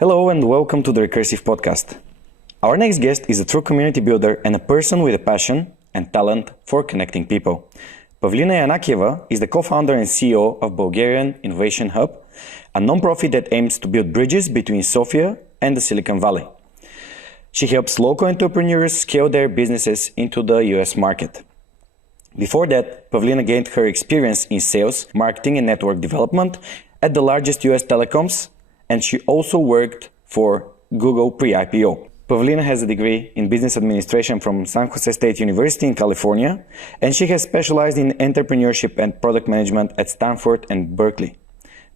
Hello and welcome to the Recursive podcast. Our next guest is a true community builder and a person with a passion and talent for connecting people. Pavlina Yanakieva is the co-founder and CEO of Bulgarian Innovation Hub, a non-profit that aims to build bridges between Sofia and the Sillicon Valley. She helps local entrepreneurs scale their businesses into the US market. Before that, Pavlina gained her experience in sales, marketing and network development at the largest US Telecoms, and she also worked for Google pre-IPO. Pavlina has a degree in business administration from San Jose State University in California, and she has specialized in entrepreneurship and product management at Stanford and Berkeley.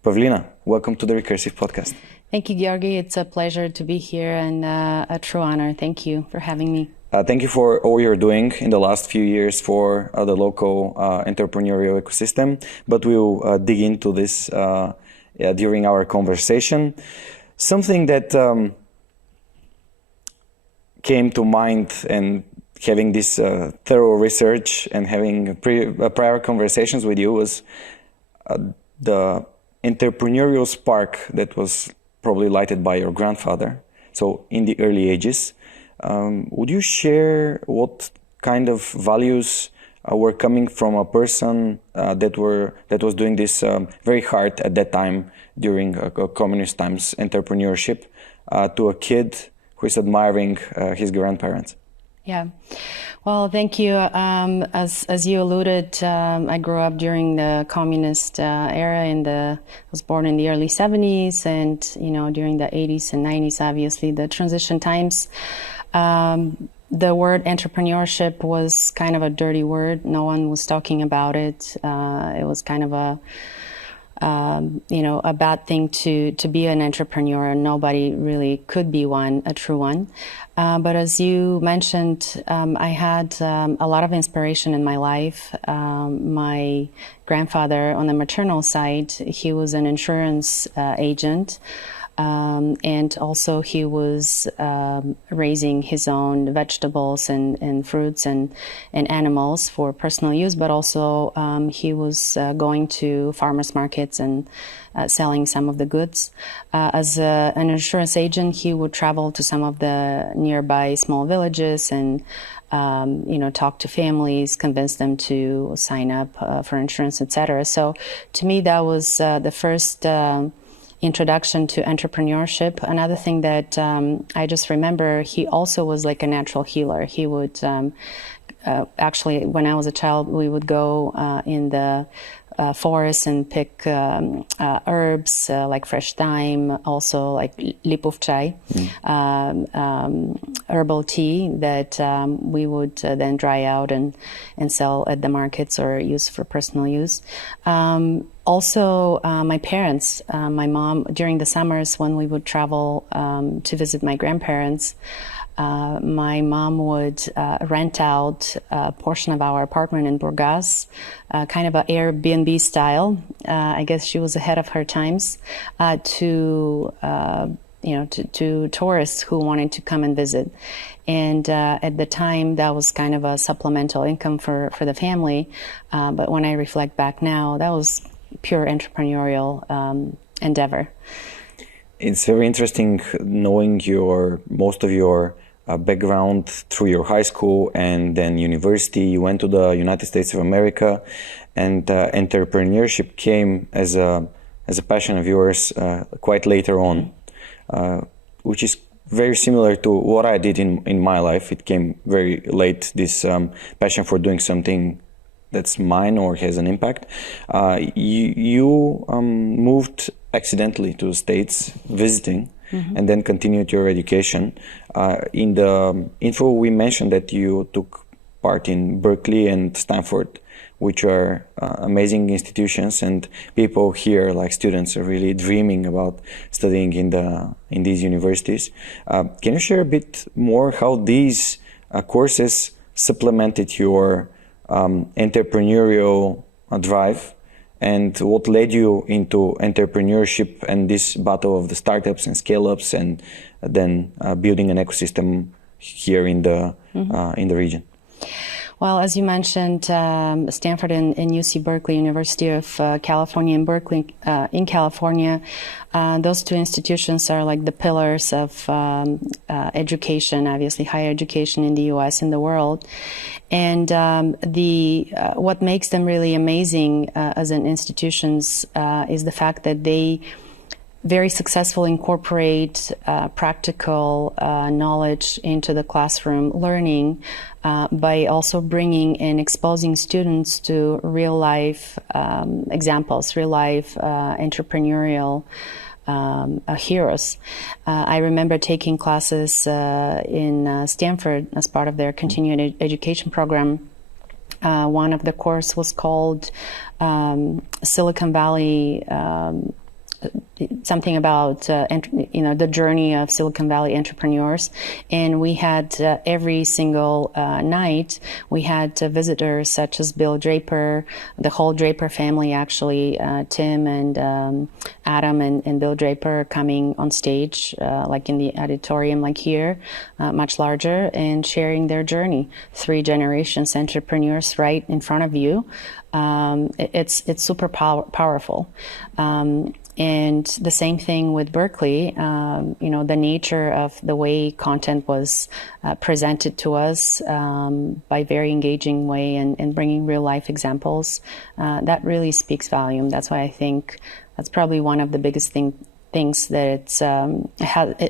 Pavlina, welcome to the Recursive podcast. Thank you, Georgi. It's a pleasure to be here and a true honor. Thank you for having me. Thank you for all you're doing in the last few years for the local entrepreneurial ecosystem, but we'll dig into this during our conversation. Something that came to mind and having this thorough research and having prior conversations with you was the entrepreneurial spark that was probably lighted by your grandfather. So in the early ages, would you share what kind of values were coming from a person that was doing this very hard at that time during communist times entrepreneurship to a kid who is admiring his grandparents? Yeah, well, thank you. As you alluded, I grew up during the communist era. I was born in the early 70s, and during the 80s and 90s, obviously the transition times. The word entrepreneurship was kind of a dirty word. No one was talking about it. It was kind of a bad thing to be an entrepreneur. Nobody really could be one, a true one. But as you mentioned, I had a lot of inspiration in my life. My grandfather on the maternal side, he was an insurance agent. And also he was raising his own vegetables and fruits and animals for personal use, but also he was going to farmers markets and selling some of the goods. As an insurance agent, he would travel to some of the nearby small villages and talk to families, convince them to sign up for insurance, etc. So to me, that was the first introduction to entrepreneurship. Another thing that I just remember, he also was like a natural healer. He would actually, when I was a child, we would go in the forest and pick herbs like fresh thyme, also like lipov chai, herbal tea that we would then dry out and sell at the markets or use for personal use. Also, my parents, my mom, during the summers when we would travel to visit my grandparents, my mom would rent out a portion of our apartment in Burgas, kind of an Airbnb style. I guess she was ahead of her times, to tourists who wanted to come and visit. And at the time, that was kind of a supplemental income for the family. But when I reflect back now, that was pure entrepreneurial endeavor. It's very interesting knowing most of your background through your high school and then university. You went to the United States of America, and entrepreneurship came as a passion of yours quite later on, which is very similar to what I did in my life. It came very late, this passion for doing something that's mine or has an impact. You moved accidentally to the States visiting, and then continued your education. In the info, we mentioned that you took part in Berkeley and Stanford, which are amazing institutions, and people here, like students, are really dreaming about studying in these universities. Can you share a bit more how these courses supplemented your entrepreneurial drive, and what led you into entrepreneurship and this battle of the startups and scale-ups, and then building an ecosystem here in the region? Well, as you mentioned, Stanford and UC Berkeley, University of California in Berkeley, in California, those two institutions are like the pillars of education, obviously higher education in the U.S. and the world. And what makes them really amazing as an institutions is the fact that they very successfully incorporate practical knowledge into the classroom learning by also bringing and exposing students to real life examples, real life entrepreneurial heroes. I remember taking classes in Stanford as part of their continuing education program. One of the course was called Silicon Valley, something about the journey of Silicon Valley entrepreneurs, and we had every single night we had visitors such as Bill Draper, the whole Draper family actually, Tim and Adam and Bill Draper coming on stage like in the auditorium like here, much larger, and sharing their journey. 3 generations entrepreneurs right in front of you. It's super powerful. And the same thing with Berkeley, the nature of the way content was presented to us by very engaging way and bringing real life examples, that really speaks volume. That's why I think that's probably one of the biggest things that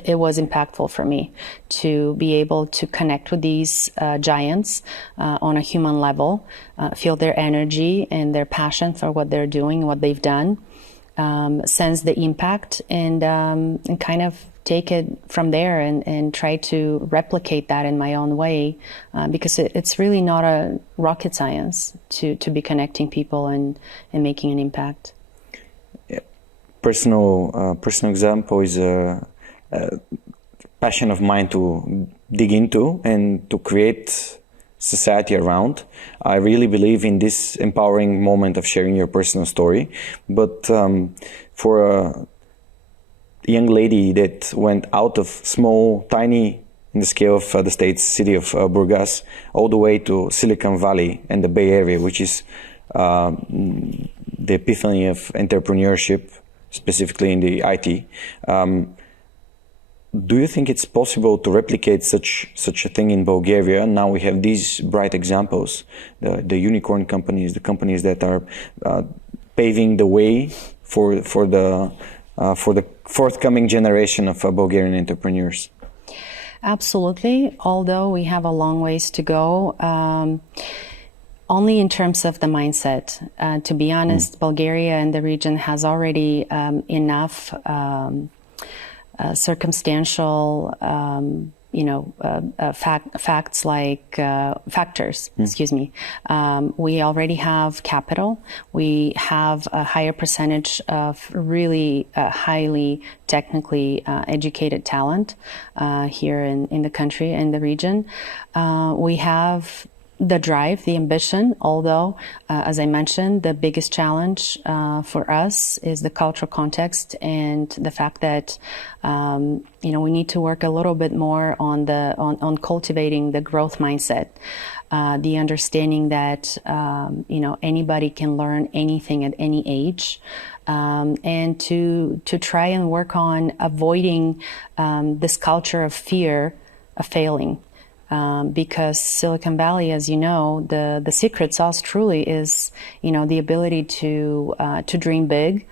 it was impactful for me to be able to connect with these giants on a human level, feel their energy and their passion for what they're doing, what they've done. Sense the impact and kind of take it from there and try to replicate that in my own way, because it's really not a rocket science to be connecting people and making an impact. Yeah. Personal example is a passion of mine to dig into and to create society around. I really believe in this empowering moment of sharing your personal story. But for a young lady that went out of small, tiny, in the scale of the state's city of Burgas, all the way to Silicon Valley and the Bay Area, which is the epiphany of entrepreneurship, specifically in the IT. Do you think it's possible to replicate such a thing in Bulgaria? Now we have these bright examples, the unicorn companies, the companies that are paving the way for the forthcoming generation of Bulgarian entrepreneurs. Absolutely. Although we have a long ways to go, only in terms of the mindset. To be honest, Bulgaria and the region has already enough circumstantial, factors. Excuse me. We already have capital. We have a higher percentage of really highly technically educated talent here in the country and the region. We have the drive, the ambition, although, as I mentioned, the biggest challenge for us is the cultural context and the fact that, we need to work a little bit more on cultivating the growth mindset, the understanding that, anybody can learn anything at any age, and to try and work on avoiding this culture of fear of failing. Because Silicon Valley, as you know, the secret sauce truly is, the ability to dream big,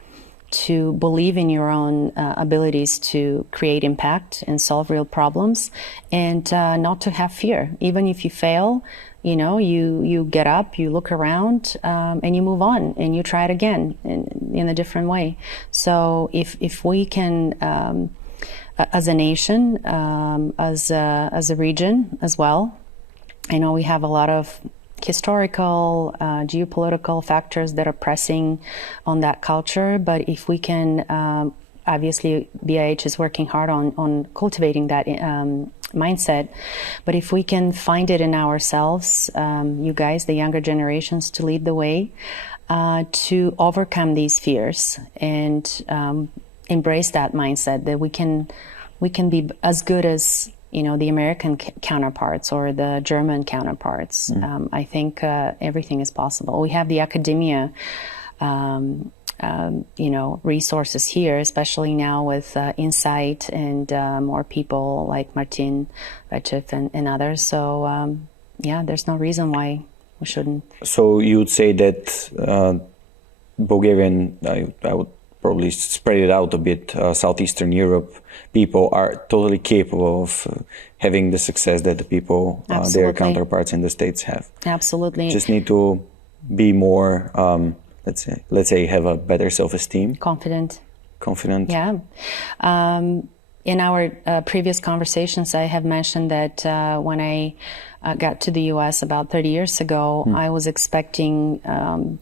to believe in your own abilities to create impact and solve real problems, and not to have fear. Even if you fail, you get up, you look around, and you move on, and you try it again in a different way. So if we can, as a nation, as a region as well, I know we have a lot of historical, geopolitical factors that are pressing on that culture, but if we can, obviously BIH is working hard on cultivating that mindset, but if we can find it in ourselves, you guys, the younger generations, to lead the way, to overcome these fears and embrace that mindset that we can be as good as the American counterparts or the German counterparts. I think everything is possible. We have the academia, resources here, especially now with Insight and more people like Martin Vechev and others. So, there's no reason why we shouldn't. So you would say that Bulgarian, I would probably spread it out a bit, Southeastern Europe people are totally capable of having the success that the people, their counterparts in the States have. Absolutely. Just need to be more, let's say have a better self-esteem. Confident. Yeah. In our previous conversations, I have mentioned that when I got to the U.S. about 30 years ago, I was expecting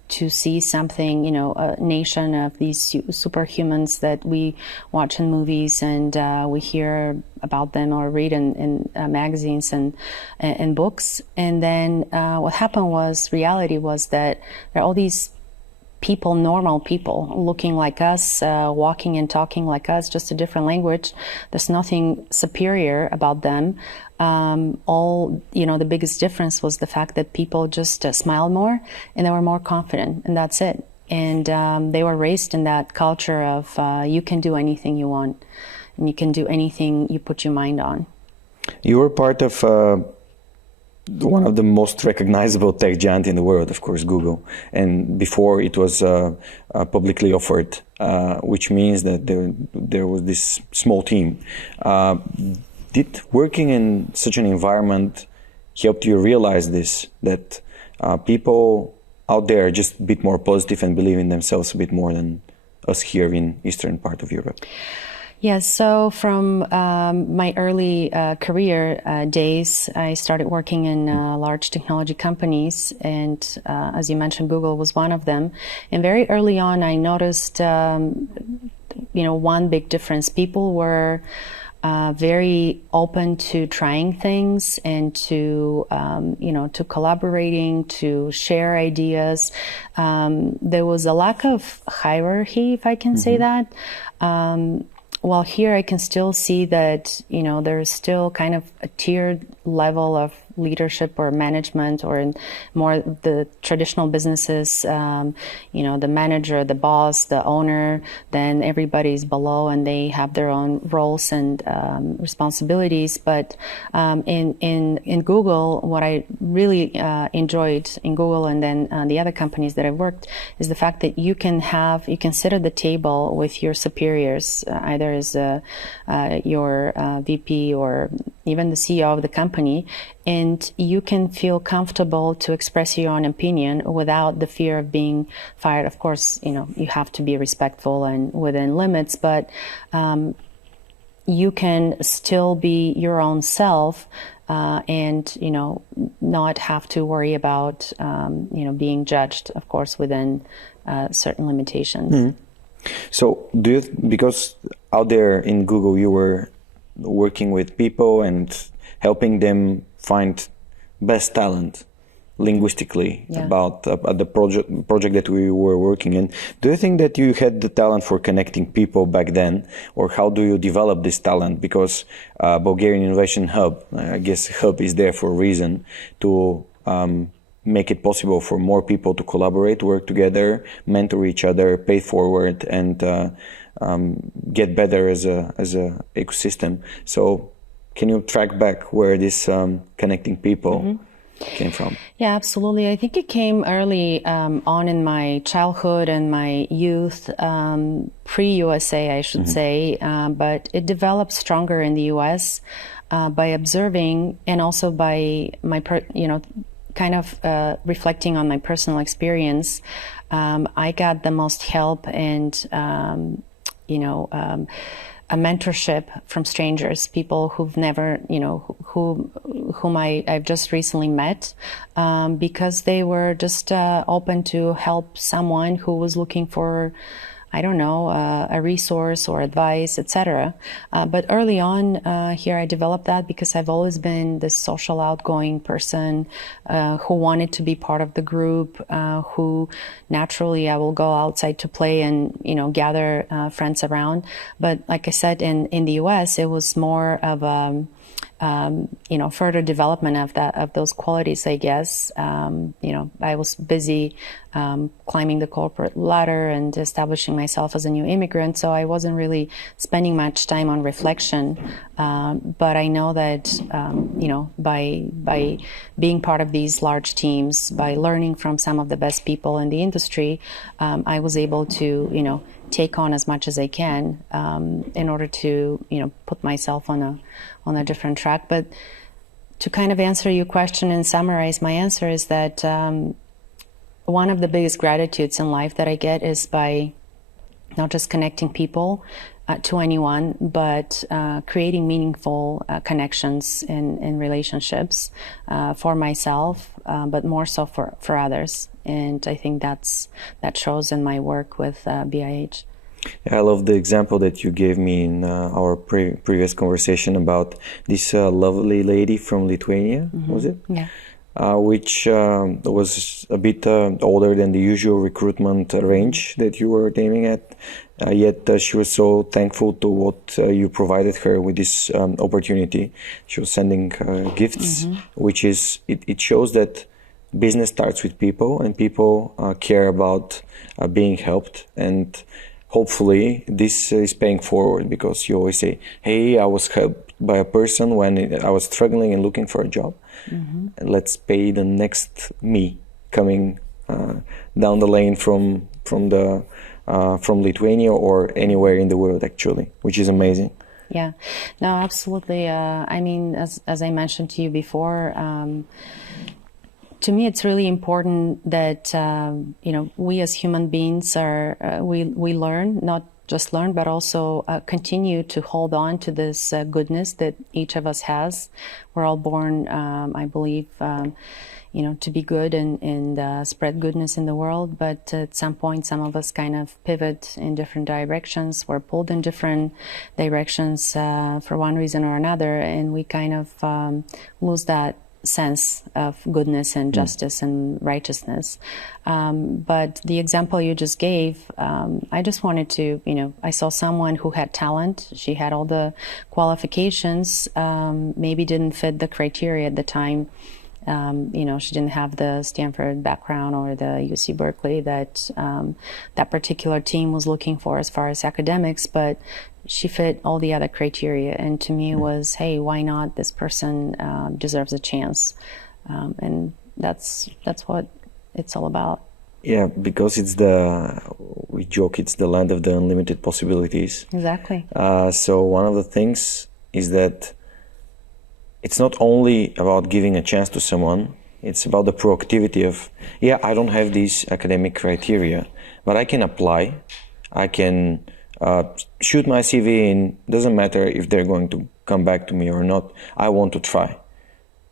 to see something, a nation of these superhumans that we watch in movies and we hear about them or read in magazines and books. And then what happened was, reality was that there are all these people, normal people, looking like us, walking and talking like us, just a different language. There's nothing superior about them. The biggest difference was the fact that people just smiled more and they were more confident, and that's it. And they were raised in that culture of you can do anything you want, and you can do anything you put your mind on. You were part of one of the most recognizable tech giant in the world, of course, Google. And before it was publicly offered, which means that there was this small team. Did working in such an environment help you realize this, that people out there are just a bit more positive and believe in themselves a bit more than us here in eastern part of Europe? Yes, so from my early career days, I started working in large technology companies, and as you mentioned, Google was one of them. And very early on, I noticed, one big difference. People were very open to trying things and to collaborating, to share ideas. There was a lack of hierarchy, if I can say that. While here I can still see that, there's still kind of a tiered level of leadership or management, or in more the traditional businesses, the manager, the boss, the owner, then everybody's below and they have their own roles and responsibilities. But in Google, what I really enjoyed in Google and then the other companies that I've worked is the fact that you can sit at the table with your superiors, either as your VP or even the CEO of the company, and you can feel comfortable to express your own opinion without the fear of being fired. Of course, you have to be respectful and within limits, but you can still be your own self and, not have to worry about, being judged, of course, within certain limitations. Mm-hmm. So because out there in Google, you were working with people and helping them find best talent linguistically about the project that we were working in. Do you think that you had the talent for connecting people back then, or how do you develop this talent? Because Bulgarian Innovation Hub, I guess Hub is there for a reason, to make it possible for more people to collaborate, work together, mentor each other, pay forward, and get better as a ecosystem. So can you track back where this connecting people came from? Yeah, absolutely. I think it came early on in my childhood and my youth, pre-USA, I should say, but it developed stronger in the US by observing and also by my, reflecting on my personal experience. I got the most help and, a mentorship from strangers, people who've never, whom I've just recently met, because they were just open to help someone who was looking for, a resource or advice, etc. But early on here, I developed that because I've always been this social, outgoing person who wanted to be part of the group, who naturally I will go outside to play and, gather friends around. But like I said, in the US, it was more of further development of those qualities, I guess. I was busy climbing the corporate ladder and establishing myself as a new immigrant, so I wasn't really spending much time on reflection. But I know that, by being part of these large teams, by learning from some of the best people in the industry, I was able to, take on as much as I can in order to, put myself on a different track. But to kind of answer your question and summarize my answer is that one of the biggest gratitudes in life that I get is by not just connecting people to anyone, but creating meaningful connections in relationships for myself, but more so for others. And I think that shows in my work with BIH. I love the example that you gave me in our previous conversation about this lovely lady from Lithuania, was it? Yeah. Which was a bit older than the usual recruitment range that you were aiming at. Yet she was so thankful to what you provided her with this opportunity. She was sending gifts, which is, it shows that business starts with people, and people care about being helped. And hopefully this is paying forward, because you always say, hey, I was helped by a person when I was struggling and looking for a job. And let's pay the next me coming down the lane from Lithuania or anywhere in the world, actually, which is amazing. Yeah, no, absolutely. I mean, as I mentioned to you before, to me, it's really important that we as human beings we learn, not just learn, but also continue to hold on to this goodness that each of us has. We're all born, I believe, to be good and spread goodness in the world. But at some point, some of us kind of pivot in different directions. We're pulled in different directions for one reason or another, and we kind of lose that sense of goodness and justice and righteousness. But the example you just gave, I just wanted to, I saw someone who had talent. She had all the qualifications, maybe didn't fit the criteria at the time. She didn't have the Stanford background or the UC Berkeley that that particular team was looking for as far as academics, but she fit all the other criteria. And to me it was, hey, why not? This person deserves a chance. And that's what it's all about. Yeah, because we joke, it's the land of the unlimited possibilities. Exactly. So one of the things is that it's not only about giving a chance to someone, it's about the proactivity of, I don't have these academic criteria, but I can apply, I can shoot my CV in, doesn't matter if they're going to come back to me or not, I want to try,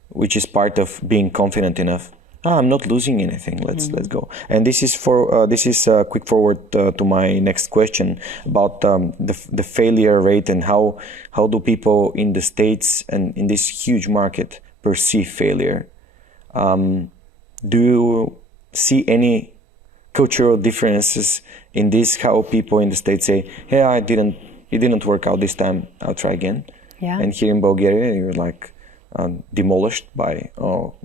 which is part of being confident enough. I'm not losing anything. Let's go. And this is a quick forward to my next question about the failure rate and how do people in the States and in this huge market perceive failure. Do you see any cultural differences in this? How people in the States say, "Hey, it didn't work out this time. I'll try again." Yeah. And here in Bulgaria, you're like demolished by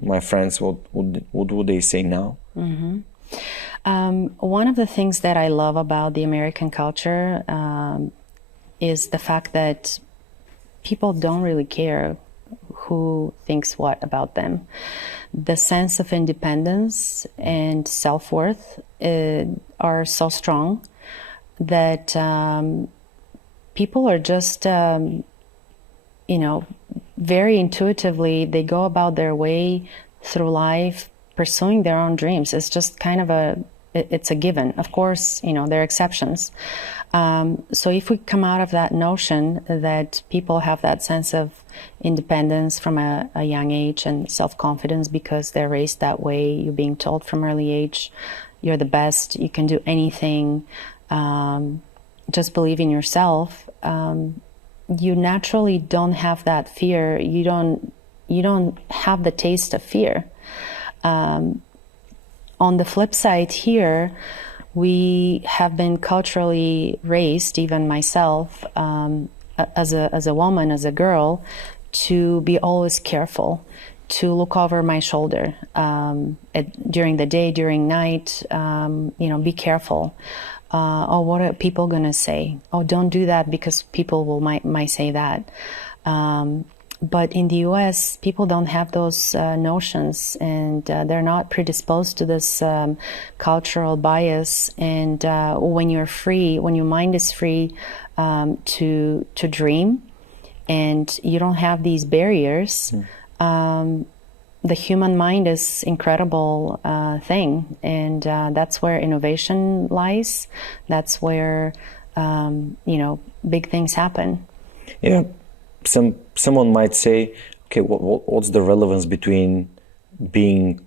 my friends. What would they say now? One of the things that I love about the American culture is the fact that people don't really care who thinks what about them. The sense of independence and self-worth are so strong that people are just, very intuitively, they go about their way through life, pursuing their own dreams. It's just kind of it's a given. Of course, there are exceptions. So if we come out of that notion that people have that sense of independence from a young age and self-confidence because they're raised that way, you're being told from early age, you're the best, you can do anything, just believe in yourself, you naturally don't have that fear. You don't have the taste of fear. On the flip side here, we have been culturally raised, even myself, as a woman, as a girl, to be always careful, to look over my shoulder during the day, during night, be careful. Oh, what are people going to say? Oh, don't do that because people might say that. But in the US, people don't have those notions, and they're not predisposed to this cultural bias. And when you're free, when your mind is free to dream, and you don't have these barriers, the human mind is incredible thing, and that's where innovation lies. That's where big things happen. Yeah. Someone might say, okay, what's the relevance between being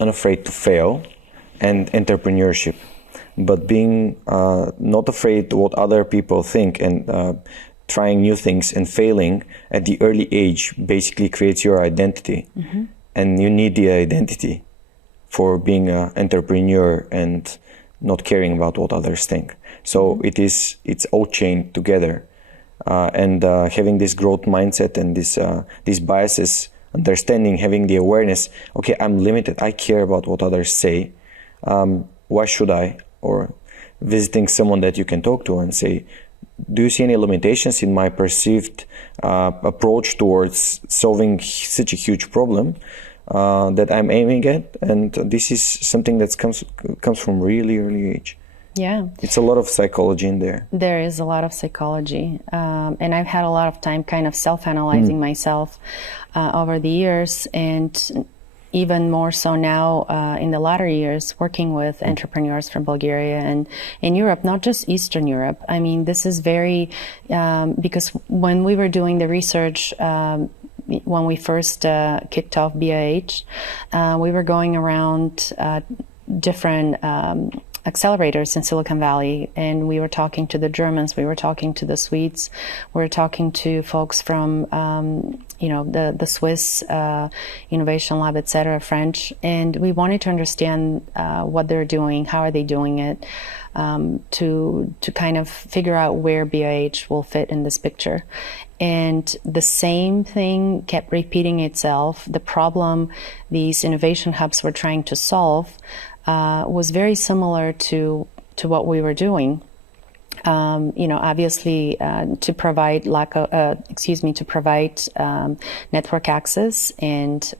unafraid to fail and entrepreneurship? But being not afraid what other people think and trying new things and failing at the early age basically creates your identity. Mm-hmm. And you need the identity for being an entrepreneur and not caring about what others think. So it's all chained together. And having this growth mindset and these biases, understanding, having the awareness, okay, I'm limited, I care about what others say, why should I? Or visiting someone that you can talk to and say, do you see any limitations in my perceived approach towards solving such a huge problem that I'm aiming at? And this is something that comes from really early age. Yeah. It's a lot of psychology in there. There is a lot of psychology. And I've had a lot of time kind of self-analyzing myself over the years, and even more so now in the latter years, working with entrepreneurs from Bulgaria and in Europe, not just Eastern Europe. I mean, this is very, because when we were doing the research, when we first kicked off BIH, we were going around different accelerators in Silicon Valley, and we were talking to the Germans, we were talking to the Swedes, we were talking to folks from the Swiss Innovation Lab, etc., French, and we wanted to understand what they're doing, how are they doing it, to kind of figure out where BIH will fit in this picture. And the same thing kept repeating itself. The problem these innovation hubs were trying to solve was very similar to what we were doing. Obviously, to provide network access and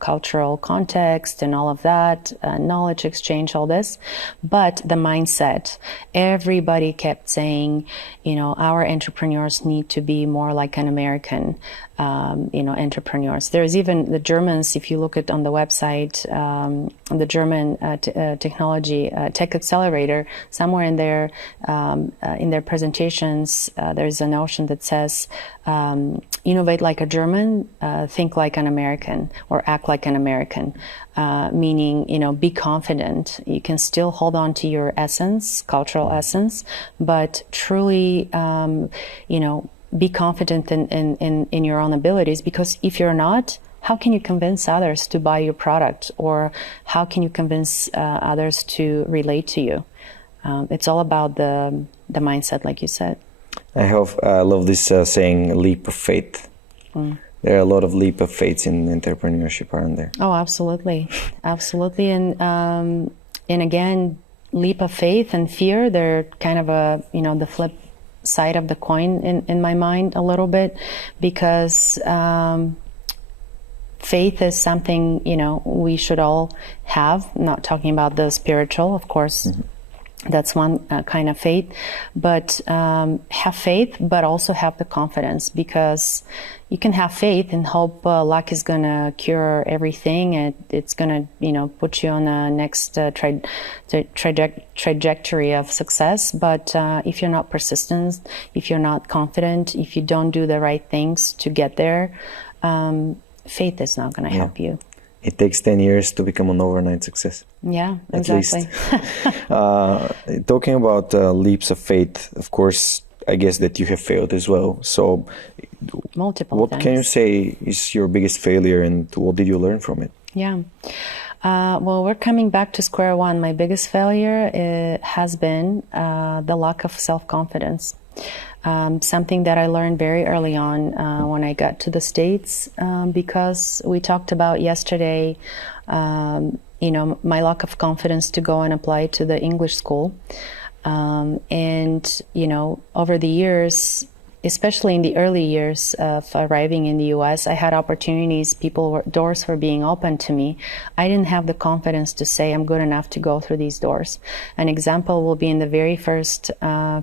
cultural context and all of that, knowledge exchange, all this, but the mindset. Everybody kept saying, our entrepreneurs need to be more like an American. Entrepreneurs. There's even the Germans, if you look at on the website, the German technology tech accelerator, somewhere in there, in their presentations, there's a notion that says, innovate like a German, think like an American, or act like an American, meaning, be confident. You can still hold on to your essence, cultural essence, but truly, be confident in your own abilities, because if you're not, how can you convince others to buy your product, or how can you convince others to relate to you? It's all about the mindset, like you said. I love this saying, leap of faith. There are a lot of leap of faiths in entrepreneurship, aren't there? Oh, absolutely. Absolutely. And again, leap of faith and fear, they're kind of the flip side of the coin in my mind a little bit, because faith is something we should all have. I'm not talking about the spiritual, of course. That's one kind of faith, but have faith, but also have the confidence, because you can have faith and hope luck is going to cure everything, and it's going to put you on the next trajectory of success. But if you're not persistent, if you're not confident, if you don't do the right things to get there, faith is not going to help you. It takes 10 years to become an overnight success. Yeah, at exactly. Least. Talking about leaps of faith, of course, I guess that you have failed as well. So multiple times. What can you say is your biggest failure, and what did you learn from it? Yeah. Well, we're coming back to square one. My biggest failure has been the lack of self-confidence. Something that I learned very early on when I got to the States, because we talked about yesterday, my lack of confidence to go and apply to the English school. And over the years, especially in the early years of arriving in the US, I had opportunities, doors were being opened to me. I didn't have the confidence to say I'm good enough to go through these doors. An example will be in the very first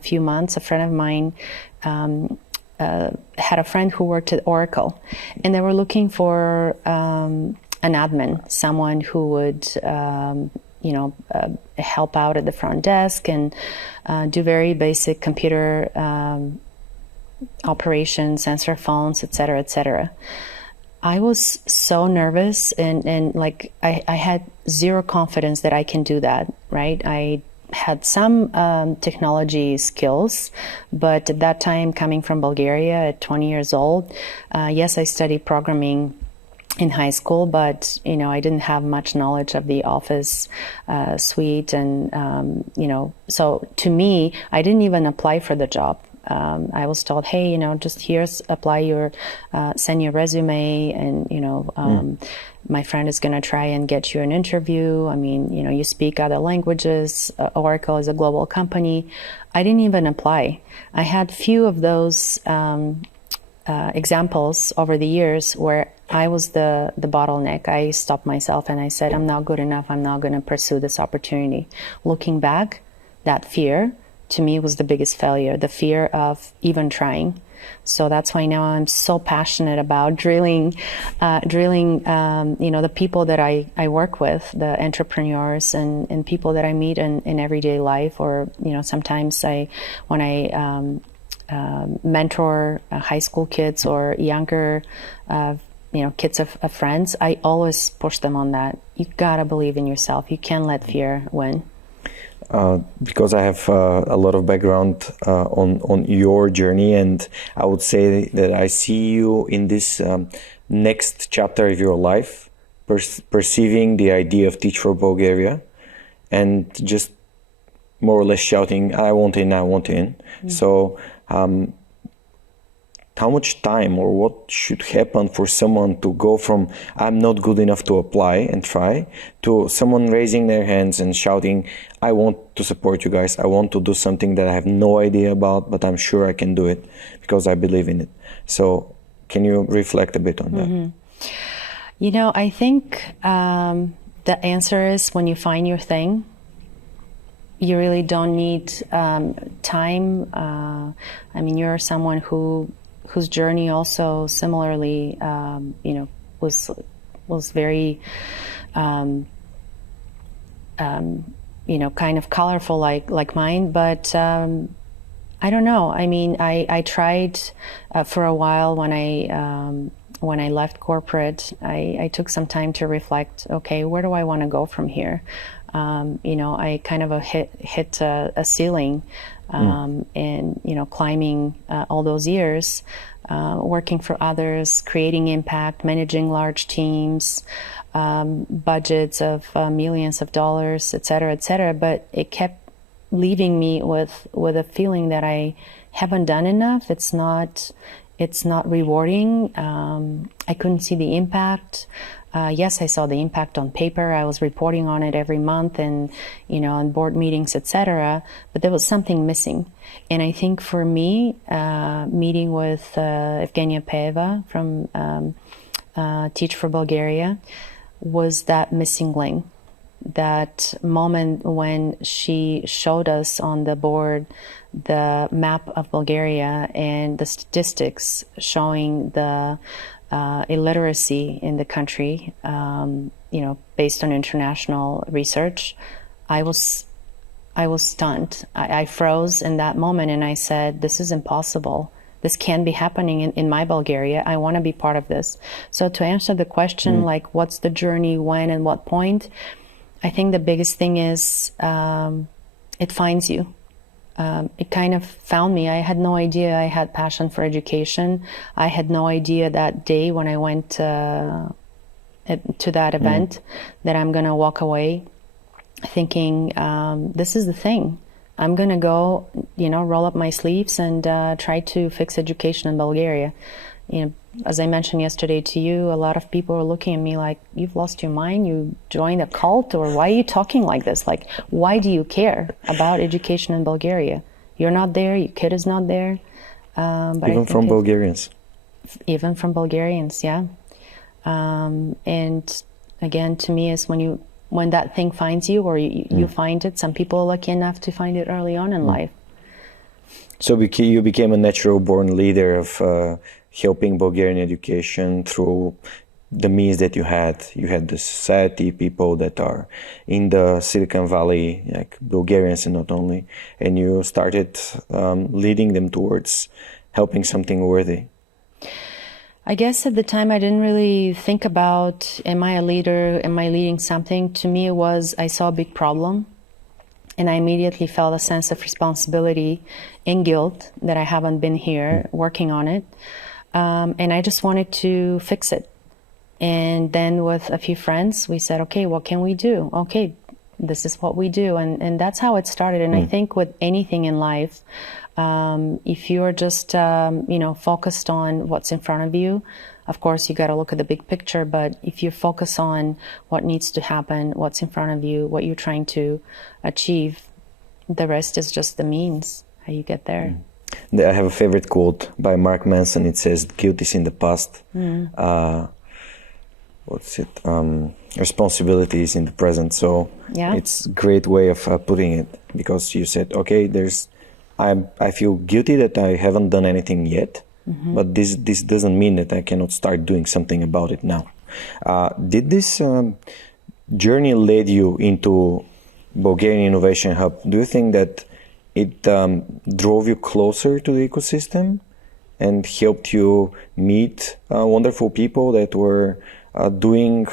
few months, a friend of mine had a friend who worked at Oracle, and they were looking for an admin, someone who would help out at the front desk and do very basic computer operations, answer phones, etc., etc. I was so nervous and like I had zero confidence that I can do that, right? I had some technology skills, but at that time, coming from Bulgaria at 20 years old, yes, I studied programming in high school, but I didn't have much knowledge of the Office suite, and so to me, I didn't even apply for the job. I was told, hey, just send your resume, and my friend is going to try and get you an interview. I mean, you speak other languages. Oracle is a global company. I didn't even apply. I had few of those examples over the years where I was the bottleneck. I stopped myself and I said, I'm not good enough. I'm not going to pursue this opportunity. Looking back, that fear to me was the biggest failure, the fear of even trying. So that's why now I'm so passionate about drilling, the people that I work with, the entrepreneurs and people that I meet in everyday life, or, sometimes when I mentor high school kids or younger, kids of friends, I always push them on that. You gotta believe in yourself. You can't let fear win. Because I have a lot of background on your journey, and I would say that I see you in this next chapter of your life, perceiving the idea of Teach for Bulgaria, and just more or less shouting, I want in, I want in. Mm-hmm. So how much time or what should happen for someone to go from I'm not good enough to apply and try to someone raising their hands and shouting, I want to support you guys. I want to do something that I have no idea about, but I'm sure I can do it because I believe in it. So can you reflect a bit on that? I think the answer is when you find your thing, you really don't need time. I mean, you're someone whose journey also similarly, was very, kind of colorful like mine. But I don't know. I mean, I tried for a while when I left corporate. I took some time to reflect. Okay, where do I want to go from here? I kind of hit a ceiling. And climbing all those years, working for others, creating impact, managing large teams, budgets of millions of dollars, et cetera, but it kept leaving me with a feeling that I haven't done enough. It's not rewarding. I couldn't see the impact. Yes, I saw the impact on paper. I was reporting on it every month and, on board meetings, etc. But there was something missing. And I think for me, meeting with Evgenia Peva from Teach for Bulgaria was that missing link. That moment when she showed us on the board the map of Bulgaria and the statistics showing the illiteracy in the country, based on international research, I was stunned. I froze in that moment and I said, this is impossible. This can't be happening in my Bulgaria. I want to be part of this. So to answer the question, like what's the journey, when and what point, I think the biggest thing is it finds you. It kind of found me. I had no idea I had passion for education. I had no idea that day when I went to that event that I'm going to walk away thinking, this is the thing. I'm going to go, roll up my sleeves and try to fix education in Bulgaria. As I mentioned yesterday to you, a lot of people are looking at me like, you've lost your mind, you joined a cult, or why are you talking like this? Like, why do you care about education in Bulgaria? You're not there, your kid is not there. But even from Bulgarians. Even from Bulgarians, yeah. And again, to me, is when that thing finds you, or you find it. Some people are lucky enough to find it early on in life. So you became a natural-born leader of helping Bulgarian education through the means that you had. You had the society, people that are in the Silicon Valley, like Bulgarians and not only, and you started leading them towards helping something worthy. I guess at the time I didn't really think about, am I a leader, am I leading something? To me it was, I saw a big problem and I immediately felt a sense of responsibility and guilt that I haven't been here working on it. And I just wanted to fix it. And then with a few friends, we said, okay, what can we do? Okay, this is what we do. And that's how it started. And I think with anything in life, if you're just, focused on what's in front of you, of course, you got to look at the big picture. But if you focus on what needs to happen, what's in front of you, what you're trying to achieve, the rest is just the means, how you get there. I have a favorite quote by Mark Manson. It says, guilt is in the past. Responsibility is in the present. So it's a great way of putting it, because you said, okay, I feel guilty that I haven't done anything yet, but this doesn't mean that I cannot start doing something about it now. Did this journey lead you into Bulgarian Innovation Hub? Do you think that it drove you closer to the ecosystem and helped you meet wonderful people that were doing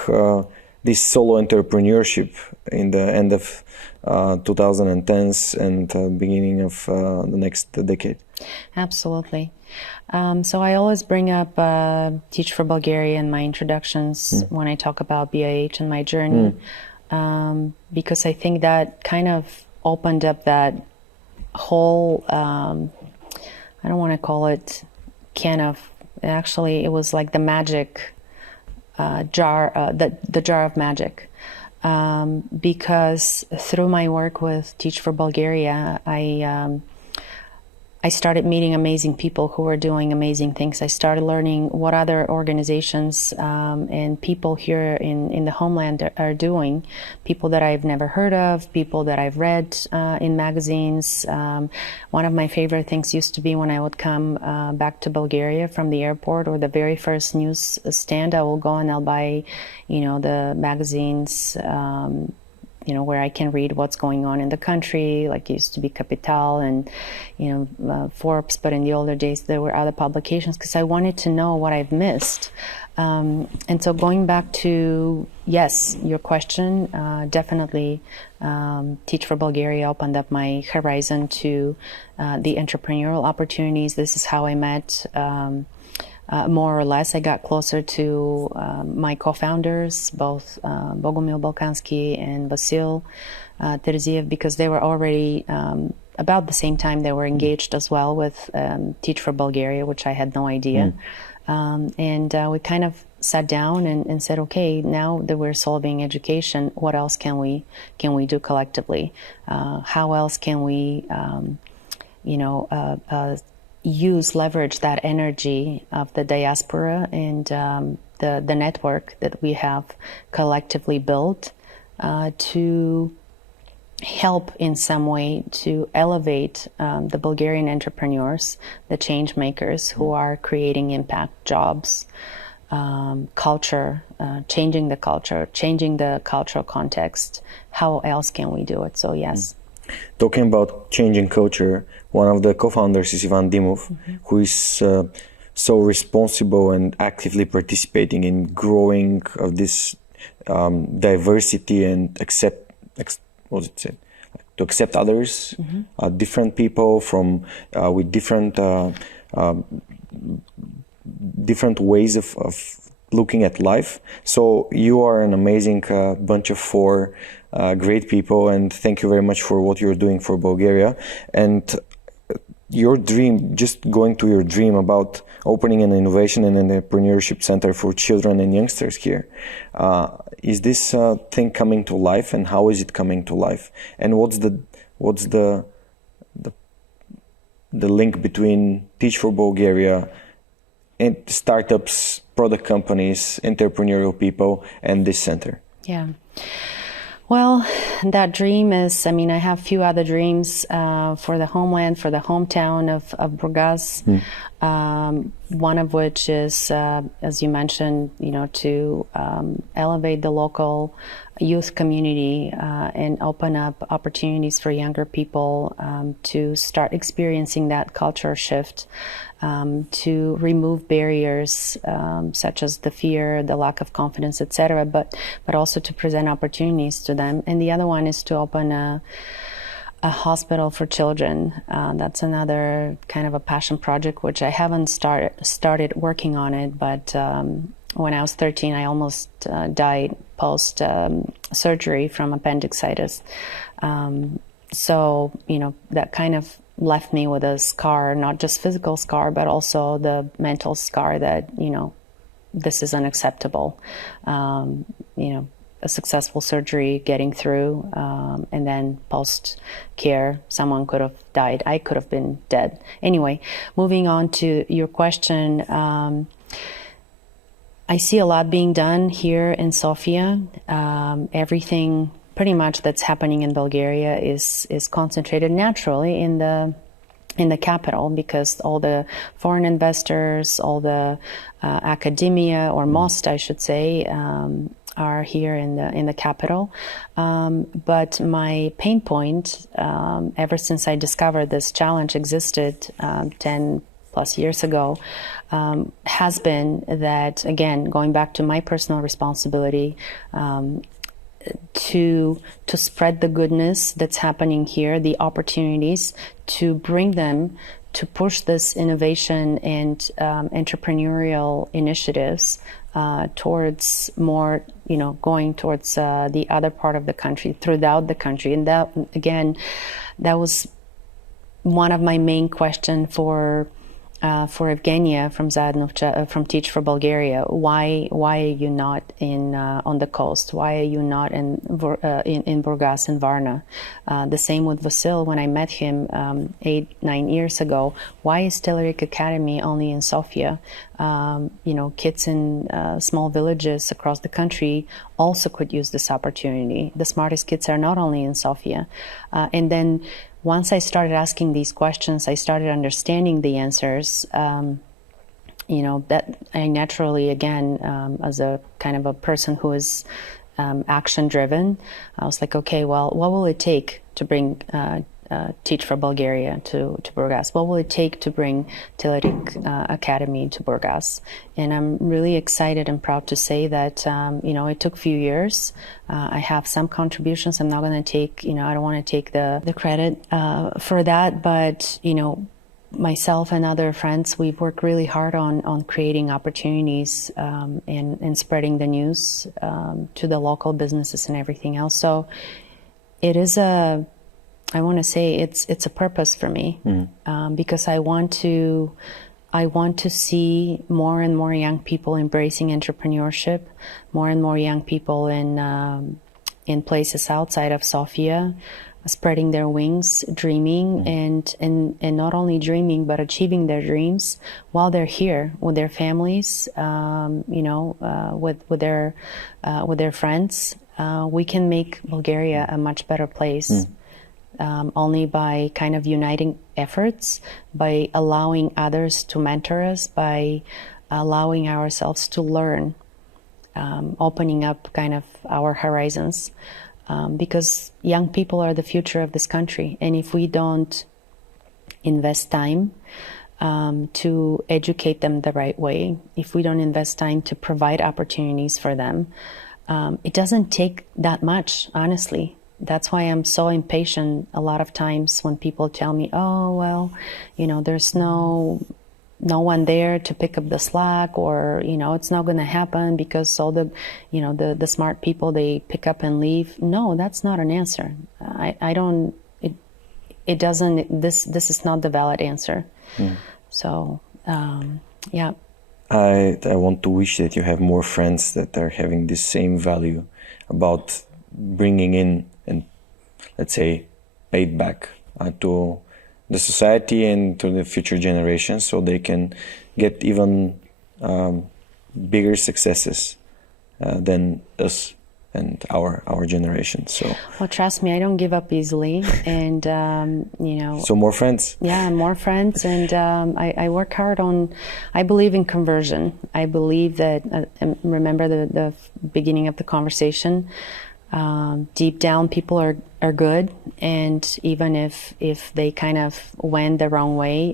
this solo entrepreneurship in the end of 2010s and beginning of the next decade? Absolutely. So I always bring up Teach for Bulgaria in my introductions when I talk about BIH and my journey, because I think that kind of opened up that whole, I don't want to call it can of, actually it was like the magic jar, the jar of magic. Because through my work with Teach for Bulgaria, I started meeting amazing people who were doing amazing things. I started learning what other organizations and people here in the homeland are doing, people that I've never heard of, people that I've read in magazines. One of my favorite things used to be when I would come back to Bulgaria from the airport or the very first news stand, I will go and I'll buy, the magazines, where I can read what's going on in the country, like it used to be Capital and, Forbes, but in the older days there were other publications, because I wanted to know what I've missed. And so going back to, yes, your question, definitely Teach for Bulgaria opened up my horizon to the entrepreneurial opportunities. This is how I met more or less, I got closer to my co-founders, both Bogomil Balkansky and Vasil Terziev, because they were already, about the same time, they were engaged as well with Teach for Bulgaria, which I had no idea. And we kind of sat down and said, okay, now that we're solving education, what else can we do collectively? How else can we, leverage that energy of the diaspora and the network that we have collectively built to help in some way to elevate the Bulgarian entrepreneurs, the change makers who are creating impact, jobs, culture, changing the culture, changing the cultural context. How else can we do it? So yes. Talking about changing culture, one of the co-founders is Ivan Dimov, who is so responsible and actively participating in growing of this diversity and to accept others, different people from with different ways of looking at life. So you are an amazing bunch of four great people, and thank you very much for what you're doing for Bulgaria. And your dream, just going to your dream about opening an innovation and entrepreneurship center for children and youngsters here. Is this thing coming to life, and how is it coming to life? And what's the link between Teach for Bulgaria and startups, product companies, entrepreneurial people, and this center? Yeah. Well, that dream is, I mean, I have a few other dreams for the homeland, for the hometown of Burgas. One of which is, as you mentioned, to elevate the local youth community and open up opportunities for younger people to start experiencing that culture shift, to remove barriers such as the fear, the lack of confidence, etc., but also to present opportunities to them. And the other one is to open a hospital for children. That's another kind of a passion project, which I haven't started working on it, but when I was 13, I almost died post surgery from appendicitis. So, that kind of left me with a scar, not just physical scar, but also the mental scar that, this is unacceptable. A successful surgery, getting through, and then post-care, someone could have died. I could have been dead. Anyway, moving on to your question, I see a lot being done here in Sofia. Everything pretty much that's happening in Bulgaria is concentrated naturally in the capital, because all the foreign investors, all the academia, or most, I should say, are here in the capital. But my pain point, ever since I discovered this challenge existed 10 plus years ago, has been that, again, going back to my personal responsibility, to spread the goodness that's happening here, the opportunities, to bring them, to push this innovation and entrepreneurial initiatives towards more, going towards the other part of the country, throughout the country. And that, again, that was one of my main questions for Evgenia from Teach for Bulgaria. Why are you not on the coast? Why are you not in Burgas and Varna? The same with Vasil. When I met him 8-9 years ago, why is Telerik Academy only in Sofia? Kids in small villages across the country also could use this opportunity. The smartest kids are not only in Sofia. And then once I started asking these questions, I started understanding the answers. That I naturally, again, as a kind of a person who is action-driven, I was like, okay, well, what will it take to bring Teach for Bulgaria to Burgas? What will it take to bring Telerik Academy to Burgas? And I'm really excited and proud to say that, it took a few years. I have some contributions. I'm not going to take, I don't want to take the credit for that, but, myself and other friends, we've worked really hard on creating opportunities and spreading the news to the local businesses and everything else. So it is I want to say it's a purpose for me, because I want to see more and more young people embracing entrepreneurship, more and more young people in places outside of Sofia, spreading their wings, dreaming, and not only dreaming but achieving their dreams while they're here with their families, with their friends. We can make Bulgaria a much better place. Only by kind of uniting efforts, by allowing others to mentor us, by allowing ourselves to learn, opening up kind of our horizons, because young people are the future of this country. And if we don't invest time to educate them the right way, if we don't invest time to provide opportunities for them, it doesn't take that much, honestly. That's why I'm so impatient a lot of times when people tell me, oh, well, there's no no one there to pick up the slack, or it's not going to happen because all the the smart people, they pick up and leave. No, that's not an answer. I don't. It doesn't. This is not the valid answer. So yeah. I want to wish that you have more friends that are having this same value about bringing in and, let's say, paid back to the society and to the future generations, so they can get even bigger successes than us and our generation. So, well, trust me, I don't give up easily, and so more friends. Yeah, more friends, and I work hard on. I believe in conversion. I believe that. Remember the beginning of the conversation. Deep down, people are good, and even if they kind of went the wrong way,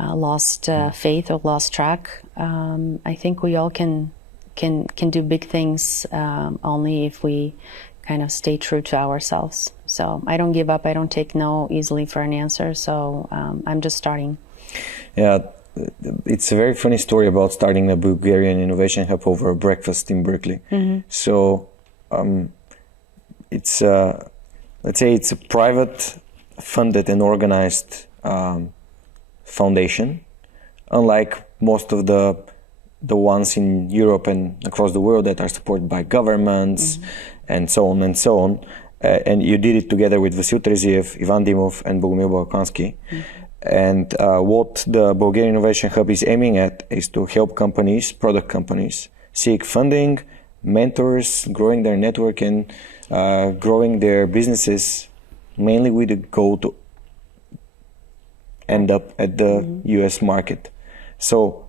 lost faith or lost track, I think we all can do big things only if we kind of stay true to ourselves. So I don't give up. I don't take no easily for an answer. So I'm just starting. Yeah, it's a very funny story about starting a Bulgarian innovation hub over a breakfast in Berkeley. So it's let's say it's a private funded and organized foundation, unlike most of the ones in Europe and across the world that are supported by governments and so on and so on. And you did it together with Vasil Tereziev, Ivan Dimov, and Bogomil Balkansky. And what the Bulgarian Innovation Hub is aiming at is to help companies, product companies, seek funding, mentors, growing their network, and growing their businesses, mainly with the goal to end up at the US market. So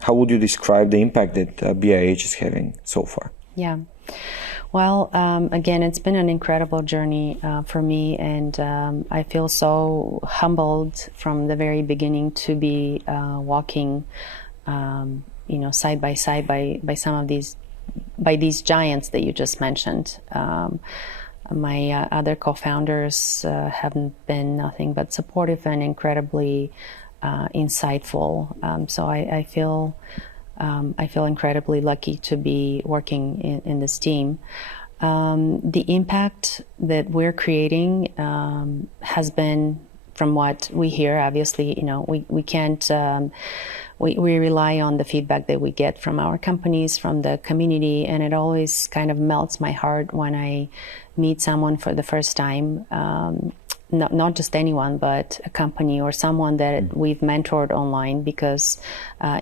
how would you describe the impact that BIH is having so far? Yeah. Well, again, it's been an incredible journey for me, and I feel so humbled from the very beginning to be walking, side by side by some of these giants that you just mentioned. My other co-founders haven't been nothing but supportive and incredibly insightful. So I feel incredibly lucky to be working in this team. The impact that we're creating has been, from what we hear, obviously, we can't, we rely on the feedback that we get from our companies, from the community, and it always kind of melts my heart when I meet someone for the first time. Not just anyone, but a company or someone that we've mentored online, because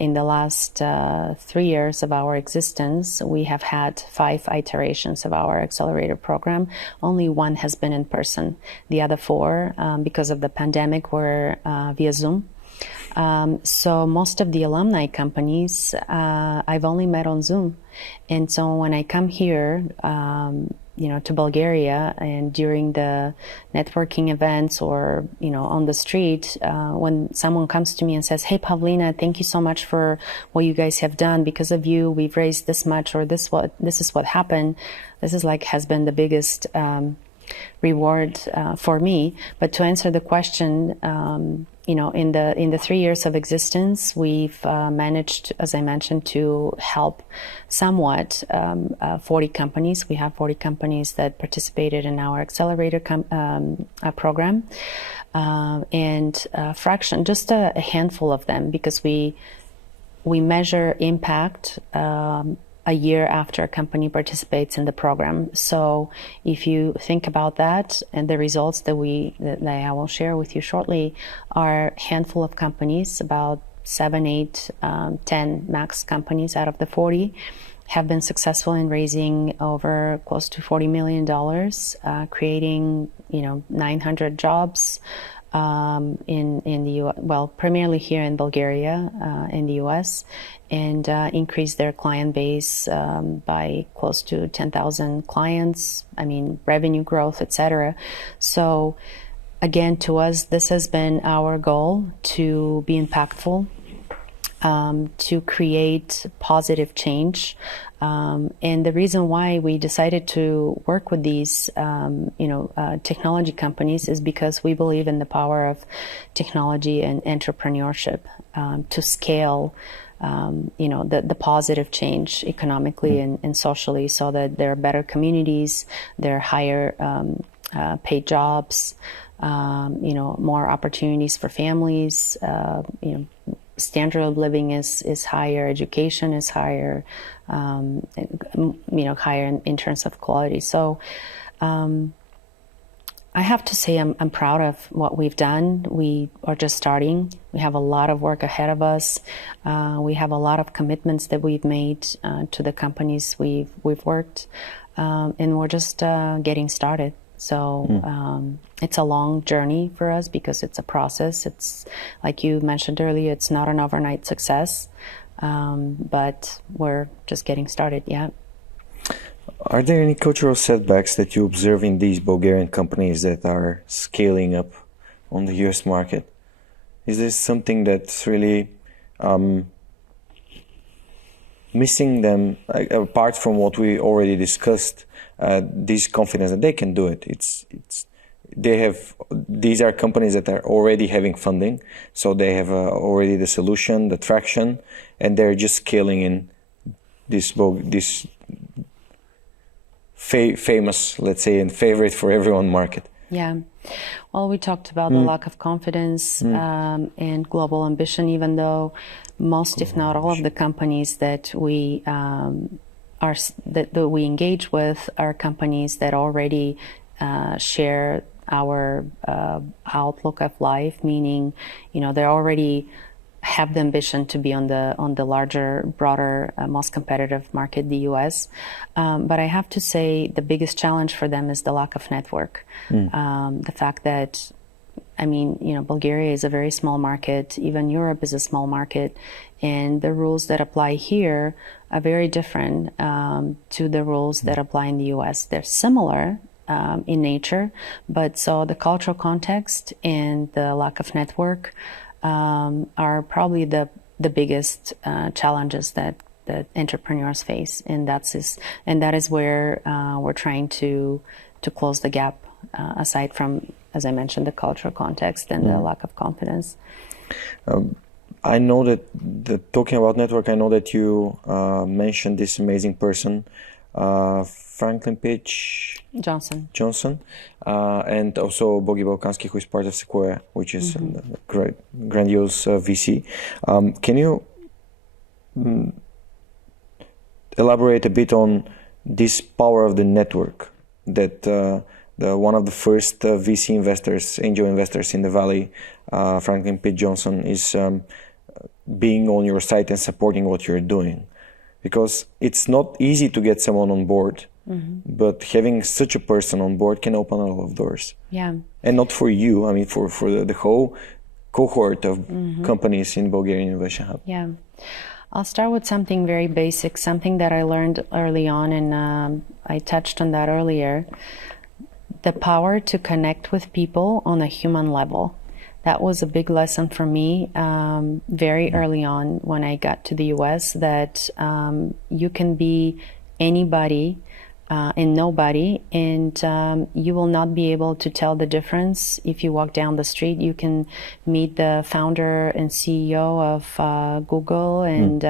in the last 3 years of our existence, we have had 5 iterations of our accelerator program. Only one has been in person. The other 4, because of the pandemic, were via Zoom. So most of the alumni companies, I've only met on Zoom. And so when I come here, to Bulgaria, and during the networking events or, on the street, when someone comes to me and says, "Hey, Pavlina, thank you so much for what you guys have done. Because of you, we've raised this much," or this is what happened. This is has been the biggest reward for me. But to answer the question, in the 3 years of existence, we've managed, as I mentioned, to help somewhat 40 companies. We have 40 companies that participated in our accelerator program, and fraction, just a handful of them, because we measure impact a year after a company participates in the program. So if you think about that, and the results that I will share with you shortly, are a handful of companies, about 7, 8, 10 max companies out of the 40 have been successful in raising over close to $40 million, creating 900 jobs in the U.S., well, primarily here in Bulgaria, in the U.S., and increase their client base by close to 10,000 clients. I mean, revenue growth, etc. So, again, to us, this has been our goal, to be impactful, to create positive change. And the reason why we decided to work with these, technology companies is because we believe in the power of technology and entrepreneurship to scale, the positive change economically and socially, so that there are better communities, there are higher paid jobs, more opportunities for families, standard of living is higher, education is higher, higher in terms of quality. So I have to say I'm proud of what we've done. We are just starting. We have a lot of work ahead of us. We have a lot of commitments that we've made to the companies we've worked, and we're just getting started. So it's a long journey for us because it's a process. It's, like you mentioned earlier, it's not an overnight success, but we're just getting started, yeah. Are there any cultural setbacks that you observe in these Bulgarian companies that are scaling up on the US market? Is this something that's really missing them, apart from what we already discussed, this confidence that they can do it? These are companies that are already having funding, so they have already the solution, the traction, and they're just scaling in this famous, let's say, and favorite for everyone market. Yeah. Well, we talked about the lack of confidence and global ambition, even though most, if not all, of the companies that we that we engage with are companies that already share our outlook of life, meaning, they already have the ambition to be on the larger, broader, most competitive market, the US. But I have to say the biggest challenge for them is the lack of network. The fact that, Bulgaria is a very small market, even Europe is a small market, and the rules that apply here are very different to the rules that apply in the US. They're similar in nature, but so the cultural context and the lack of network are probably the biggest challenges that entrepreneurs face, and that is where we're trying to close the gap. Aside from, as I mentioned, the cultural context and the lack of confidence. I know that talking about network, I know that you mentioned this amazing person, Franklin Pitch Johnson, and also Bogi Balkansky, who is part of Sequoia, which is a grandiose VC. Can you elaborate a bit on this power of the network that one of the first VC investors, angel investors in the Valley, Franklin Pitch Johnson, is being on your site and supporting what you're doing? Because it's not easy to get someone on board, but having such a person on board can open a lot of doors. Yeah. And not for you, for the whole cohort of companies in Bulgarian Innovation Hub. Yeah. I'll start with something very basic, something that I learned early on, and I touched on that earlier. The power to connect with people on a human level. That was a big lesson for me very early on when I got to the US, that you can be anybody and nobody, and you will not be able to tell the difference if you walk down the street. You can meet the founder and CEO of Google and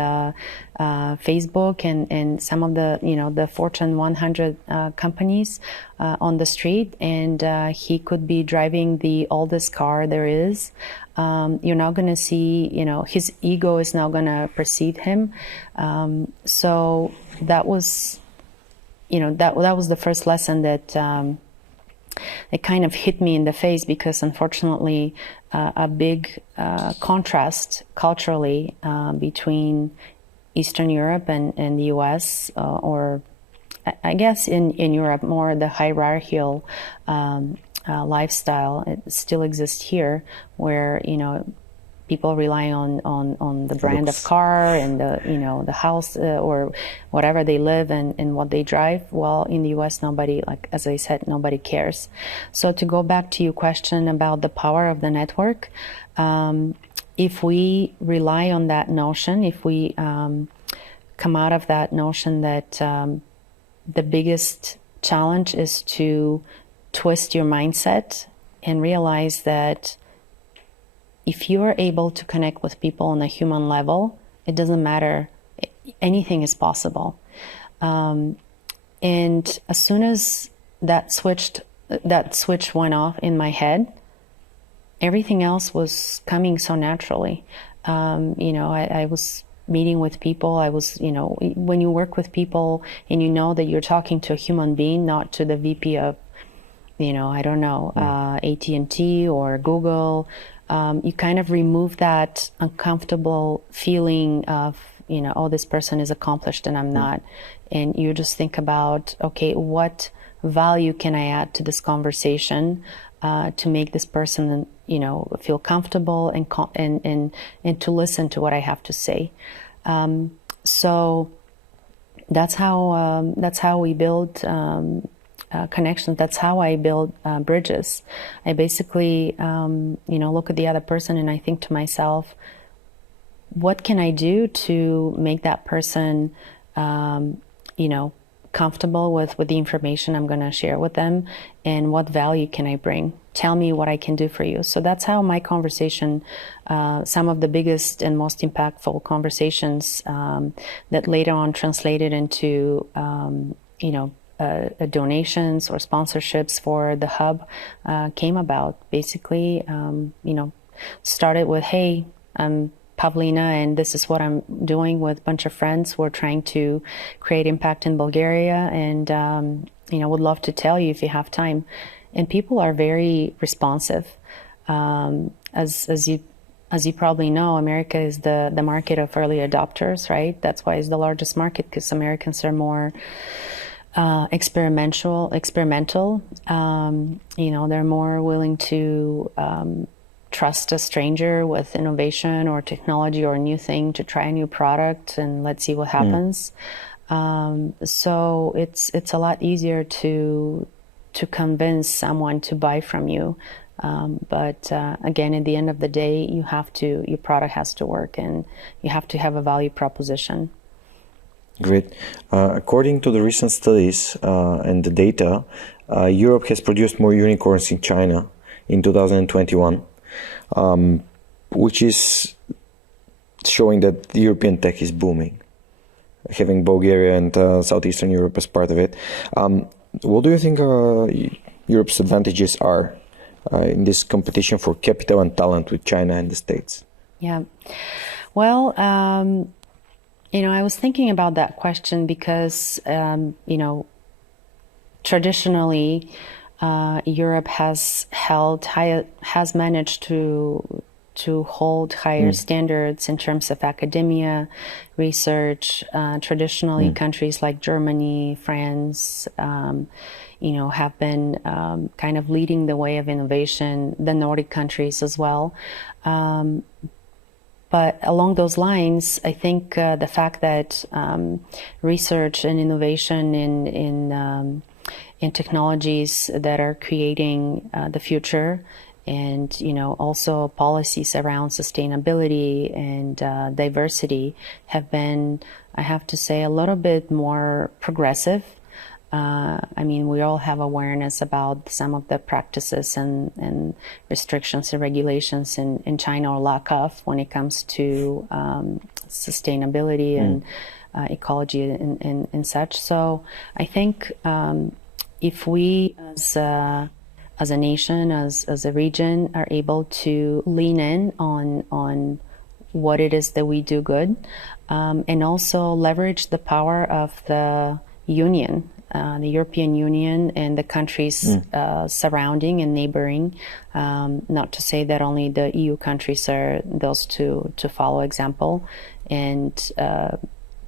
Facebook and some of the Fortune 100 companies on the street, and he could be driving the oldest car there is. You're not going to see, his ego is not going to perceive him. So that was, that was the first lesson that it kind of hit me in the face, because unfortunately a big contrast culturally between Eastern Europe and the US, or I guess in Europe more the hierarchical lifestyle, it still exists here, where people rely on the brand of car and the house or whatever they live and what they drive. Well, in the US, nobody, like as I said, nobody cares. So to go back to your question about the power of the network, if we rely on that notion, if we come out of that notion that the biggest challenge is to twist your mindset and realize that if you are able to connect with people on a human level, it doesn't matter, anything is possible. And as soon as that switch went off in my head, everything else was coming so naturally. I was meeting with people. I was, when you work with people and you know that you're talking to a human being, not to the VP of, AT&T or Google, you kind of remove that uncomfortable feeling of, oh, this person is accomplished and I'm not. And you just think about, okay, what value can I add to this conversation to make this person, feel comfortable and to listen to what I have to say. So that's how we build connections. That's how I build bridges. I basically, look at the other person and I think to myself, what can I do to make that person, comfortable with the information I'm going to share with them, and what value can I bring? Tell me what I can do for you. So that's how my conversation, some of the biggest and most impactful conversations that later on translated into, donations or sponsorships for the hub came about. Basically, started with, hey, I'm Pavlina, and this is what I'm doing with a bunch of friends. We're trying to create impact in Bulgaria, and would love to tell you if you have time. And people are very responsive. As you probably know, America is the market of early adopters, right? That's why it's the largest market, because Americans are more experimental. They're more willing to trust a stranger with innovation or technology or a new thing, to try a new product and let's see what happens. So it's a lot easier to convince someone to buy from you. But again, at the end of the day, your product has to work, and you have to have a value proposition. Great. According to the recent studies and the data, Europe has produced more unicorns in China in 2021. Which is showing that European tech is booming, having Bulgaria and Southeastern Europe as part of it. What do you think Europe's advantages are in this competition for capital and talent with China and the States? Yeah. Well, I was thinking about that question because, traditionally, Europe has managed to hold higher standards in terms of academia, research. Traditionally, countries like Germany, France, have been kind of leading the way of innovation. The Nordic countries as well. But along those lines, I think the fact that research and innovation in technologies that are creating the future, and also policies around sustainability and diversity have been, I have to say, a little bit more progressive. We all have awareness about some of the practices and restrictions and regulations in China, or lack of, when it comes to sustainability and ecology and such. So I think if we as a nation, as a region, are able to lean in on what it is that we do good, and also leverage the power of the Union, the European Union and the countries surrounding and neighboring. Not to say that only the EU countries are those to follow example and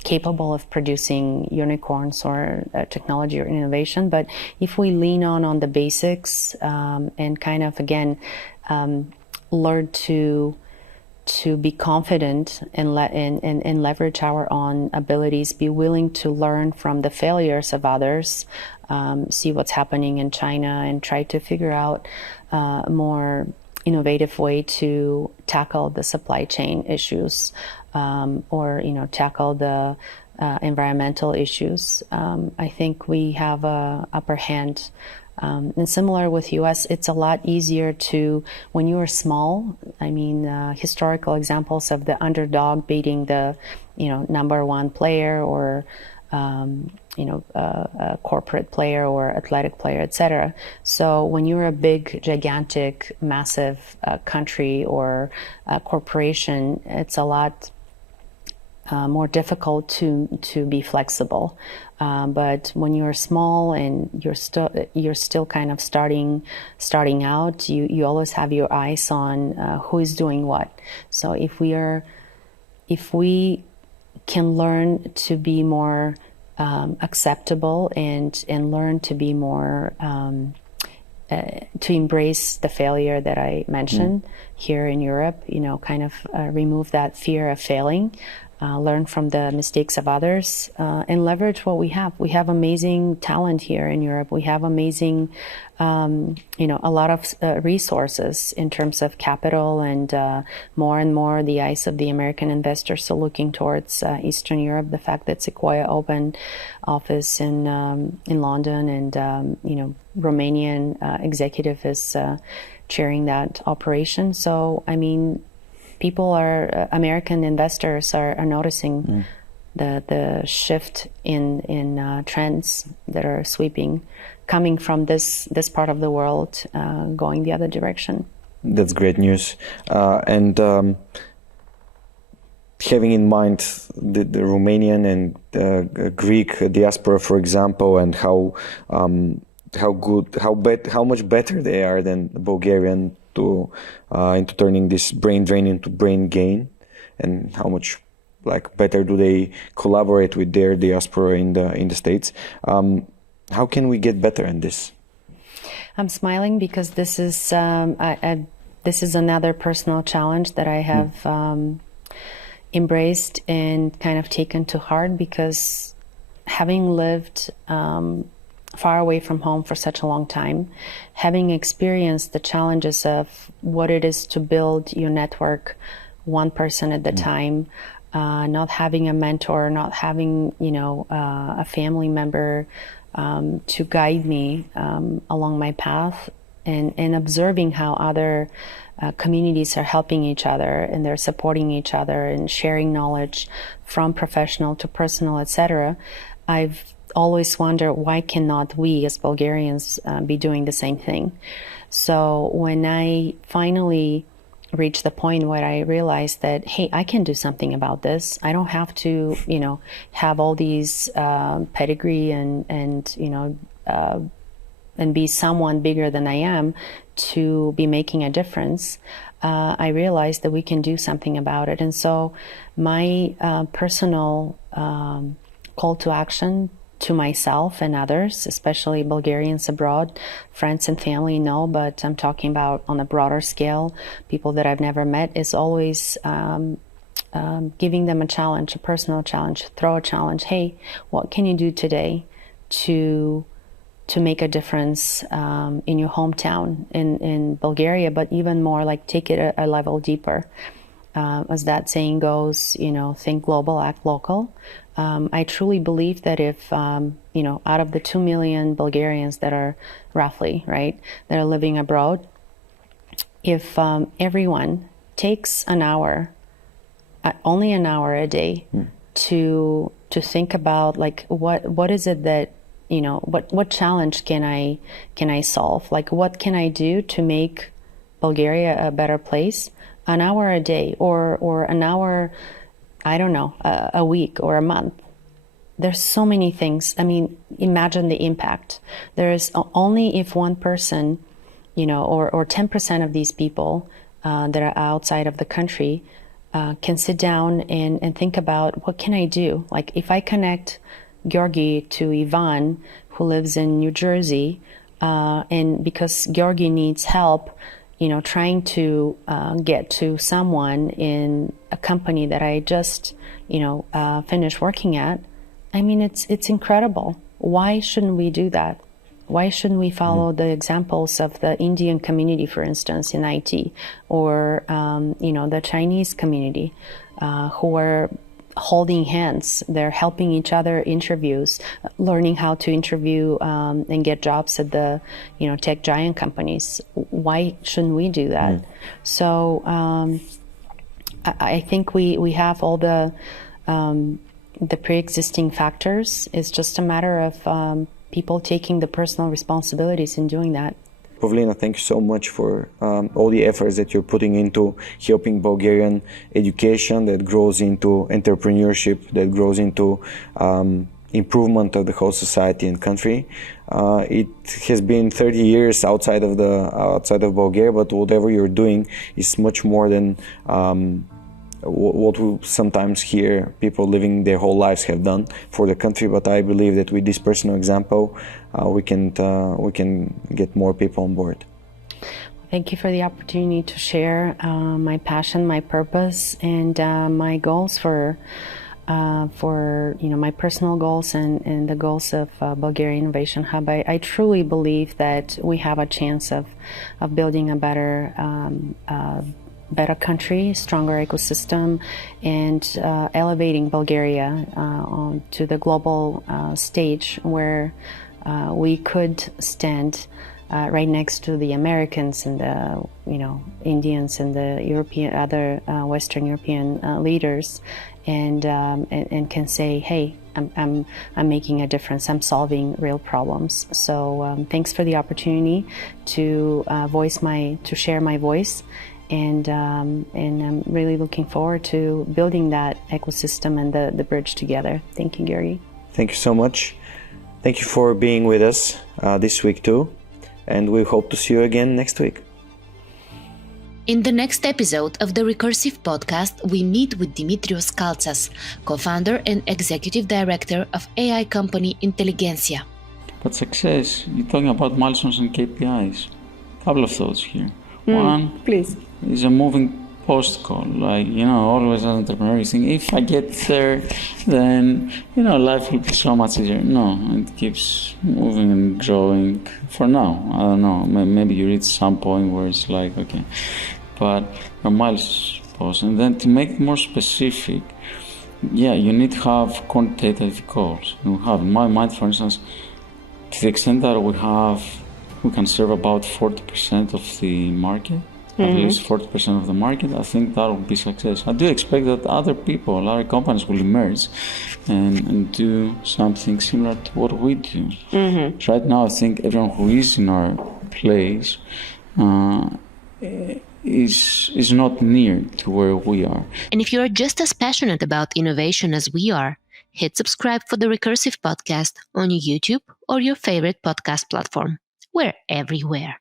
capable of producing unicorns or technology or innovation. But if we lean on the basics and kind of, again, learn to be confident and leverage our own abilities, be willing to learn from the failures of others, see what's happening in China, and try to figure out more innovative way to tackle the supply chain issues, or tackle the environmental issues. I think we have a upper hand. And similar with US, it's a lot easier to, when you are small, I mean, historical examples of the underdog beating the, number one player, or, a corporate player or athletic player, etc. So when you're a big, gigantic, massive country or corporation, it's a lot more difficult to be flexible. But when you're small and you're still kind of starting out, you always have your eyes on who is doing what. So if we can learn to be more acceptable and learn to be more to embrace the failure that I mentioned here in Europe, kind of remove that fear of failing. Learn from the mistakes of others, and leverage what we have. We have amazing talent here in Europe. We have amazing, a lot of resources in terms of capital, and more and more the eyes of the American investors are looking towards Eastern Europe. The fact that Sequoia opened office in London, and Romanian executive is chairing that operation. So I mean, American investors are noticing the shift in trends that are sweeping, coming from this part of the world, going the other direction. That's great news. And having in mind the Romanian and Greek diaspora, for example, and how much better they are than the Bulgarian into turning this brain drain into brain gain, and how much better do they collaborate with their diaspora in the States. How can we get better in this? I'm smiling because this is another personal challenge that I have embraced and kind of taken to heart, because having lived far away from home for such a long time, having experienced the challenges of what it is to build your network one person at the time, not having a mentor, not having a family member to guide me along my path, and observing how other communities are helping each other, and they're supporting each other and sharing knowledge from professional to personal, etc. I've always wonder, why cannot we as Bulgarians be doing the same thing? So when I finally reached the point where I realized that, hey, I can do something about this. I don't have to, have all these pedigree and be someone bigger than I am to be making a difference. I realized that we can do something about it. And so my personal call to action to myself and others, especially Bulgarians abroad, friends and family know, but I'm talking about on a broader scale, people that I've never met, is always giving them a challenge, a personal challenge, throw a challenge. Hey, what can you do today to make a difference in your hometown in Bulgaria, but even more, take it a level deeper. As that saying goes, think global, act local. I truly believe that if, out of the 2 million Bulgarians that are roughly, right, that are living abroad, if everyone takes an hour, only an hour a day, to think about what is it that, what challenge can I solve? What can I do to make Bulgaria a better place? An hour a day, or an hour, I don't know, a week or a month. There's so many things. I mean, imagine the impact. There is only if one person, or 10% of these people that are outside of the country can sit down and think about, what can I do? If I connect Georgi to Ivan, who lives in New Jersey, and because Georgi needs help, trying to get to someone in a company that I just, finished working at, I mean, it's incredible. Why shouldn't we do that? Why shouldn't we follow the examples of the Indian community, for instance, in IT, or the Chinese community, who are holding hands? They're helping each other interviews, learning how to interview and get jobs at the tech giant companies. Why shouldn't we do that? So I think we have all the pre-existing factors. It's just a matter of people taking the personal responsibilities in doing that. Pavlina, thank you so much for all the efforts that you're putting into helping Bulgarian education that grows into entrepreneurship, that grows into improvement of the whole society and country. It has been 30 years outside of Bulgaria, but whatever you're doing is much more than what we sometimes hear people living their whole lives have done for the country. But I believe that with this personal example, we can get more people on board. Thank you for the opportunity to share my passion, my purpose, and my goals for my personal goals and the goals of Bulgaria Innovation Hub. I truly believe that we have a chance of building a better country, stronger ecosystem, and elevating Bulgaria to the global stage where we could stand right next to the Americans and the Indians and the other Western European leaders, and can say, hey, I'm making a difference. I'm solving real problems. So thanks for the opportunity to share my voice. And I'm really looking forward to building that ecosystem and the bridge together. Thank you, Georgi. Thank you so much. Thank you for being with us this week too. And we hope to see you again next week. In the next episode of the Recursive podcast, we meet with Dimitrios Kaltsas, co-founder and executive director of AI company Intelligentsia. But success, you're talking about milestones and KPIs. Couple of thoughts here. One, please. Is a moving postcode. Always as an entrepreneur, you think, if I get there, then, life will be so much easier. No, it keeps moving and growing for now. I don't know, maybe you reach some point where it's like, okay. But a milestones, and then to make it more specific, you need to have quantitative goals. You have, in my mind, for instance, to the extent that we can serve about 40% of the market, at least 40% of the market, I think that will be success. I do expect that other companies will emerge and do something similar to what we do. Right now, I think everyone who is in our place is not near to where we are. And if you are just as passionate about innovation as we are, hit subscribe for the Recursive podcast on YouTube or your favorite podcast platform. We're everywhere.